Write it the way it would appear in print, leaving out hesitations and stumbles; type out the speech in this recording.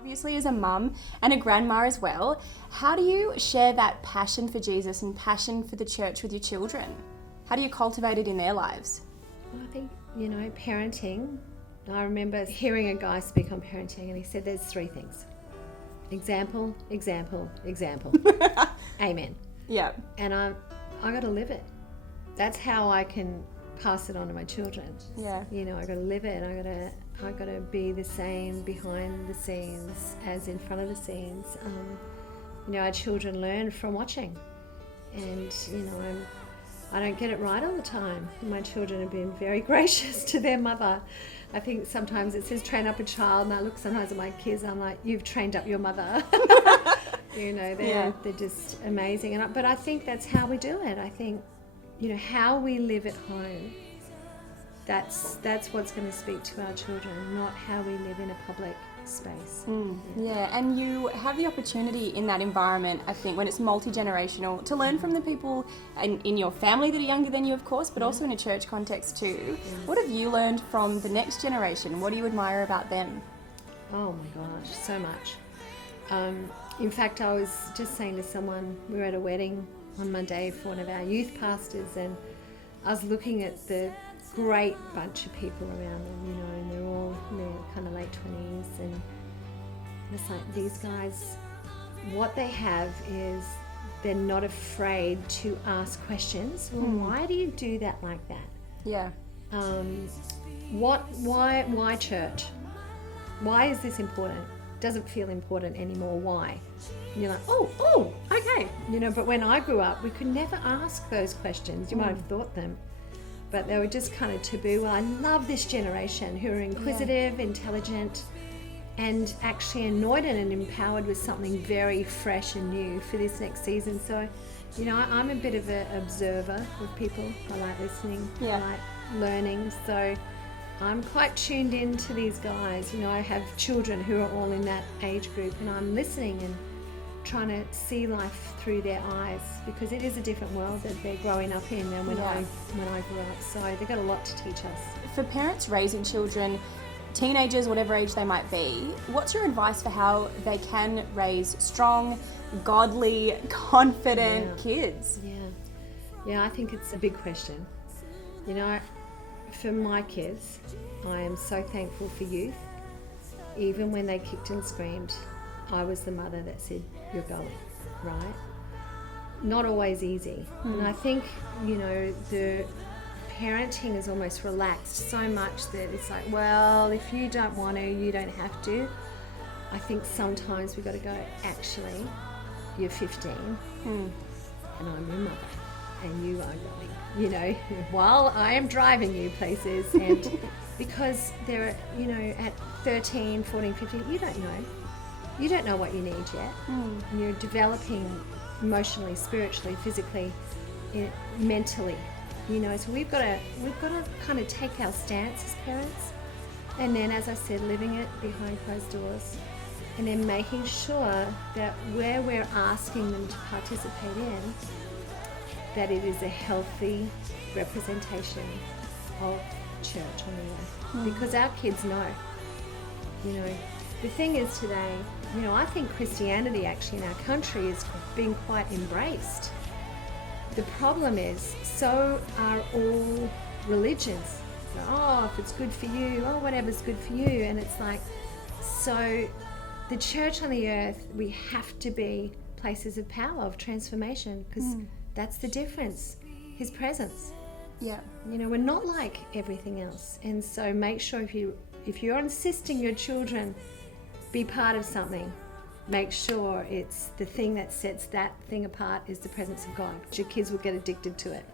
Obviously, as a mum and a grandma as well, how do you share that passion for Jesus and passion for the church with your children? How do you cultivate it in their lives? Well, I think, parenting, I remember hearing a guy speak on parenting and he said there's three things. Example, example, example. Amen. Yeah. And I got to live it. That's how I can pass it on to my children. Yeah. I got to live it. I got to be the same behind the scenes as in front of the scenes. Our children learn from watching, and I don't get it right all the time. My children have been very gracious to their mother. I think sometimes it says train up a child, and I look sometimes at my kids, I'm like, you've trained up your mother. They're just amazing. But I think that's how we do it. I think, how we live at home, that's what's going to speak to our children, not how we live in a public space. Yeah, and you have the opportunity in that environment, I think, when it's multi-generational, to learn from the people in your family that are younger than you, of course, but also in a church context too. What have you learned from the next generation? What do you admire about them? Oh my gosh, so much. In fact, I was just saying to someone, we were at a wedding on Monday for one of our youth pastors, and I was looking at the great bunch of people around them, and they're all in their kind of late 20s, and it's like these guys, what they have is they're not afraid to ask questions. Well, why do you do that like that? Yeah. Why church? Why is this important? Doesn't feel important anymore. Why? And you're like, oh, okay. But when I grew up, we could never ask those questions. You might have thought them, but they were just kind of taboo. Well, I love this generation who are inquisitive, intelligent, and actually anointed and empowered with something very fresh and new for this next season. So, I'm a bit of an observer with people. I like listening. Yeah. I like learning. So I'm quite tuned in to these guys. I have children who are all in that age group, and I'm listening and trying to see life through their eyes, because it is a different world that they're growing up in than when I grew up. So they've got a lot to teach us. For parents raising children, teenagers, whatever age they might be, what's your advice for how they can raise strong, godly, confident kids? Yeah, I think it's a big question. For my kids, I am so thankful for youth. Even when they kicked and screamed, I was the mother that said, you're going, right? Not always easy. And I think, the parenting is almost relaxed so much that it's like, well, if you don't want to, you don't have to. I think sometimes we've got to go, actually, you're 15 and I'm your mother and you are going, while I am driving you places. And because they're, at 13, 14, 15, you don't know. You don't know what you need yet. And you're developing emotionally, spiritually, physically, mentally. So we've got to kind of take our stance as parents, and then, as I said, living it behind closed doors, and then making sure that where we're asking them to participate in, that it is a healthy representation of church on the earth. Because our kids know. The thing is today, I think Christianity actually in our country is being quite embraced. The problem is, so are all religions. So, if it's good for you, whatever's good for you. And it's like, so the church on the earth, we have to be places of power, of transformation, because that's the difference, His presence. Yeah. We're not like everything else. And so make sure if you're insisting your children be part of something, make sure it's the thing that sets that thing apart is the presence of God. Your kids will get addicted to it.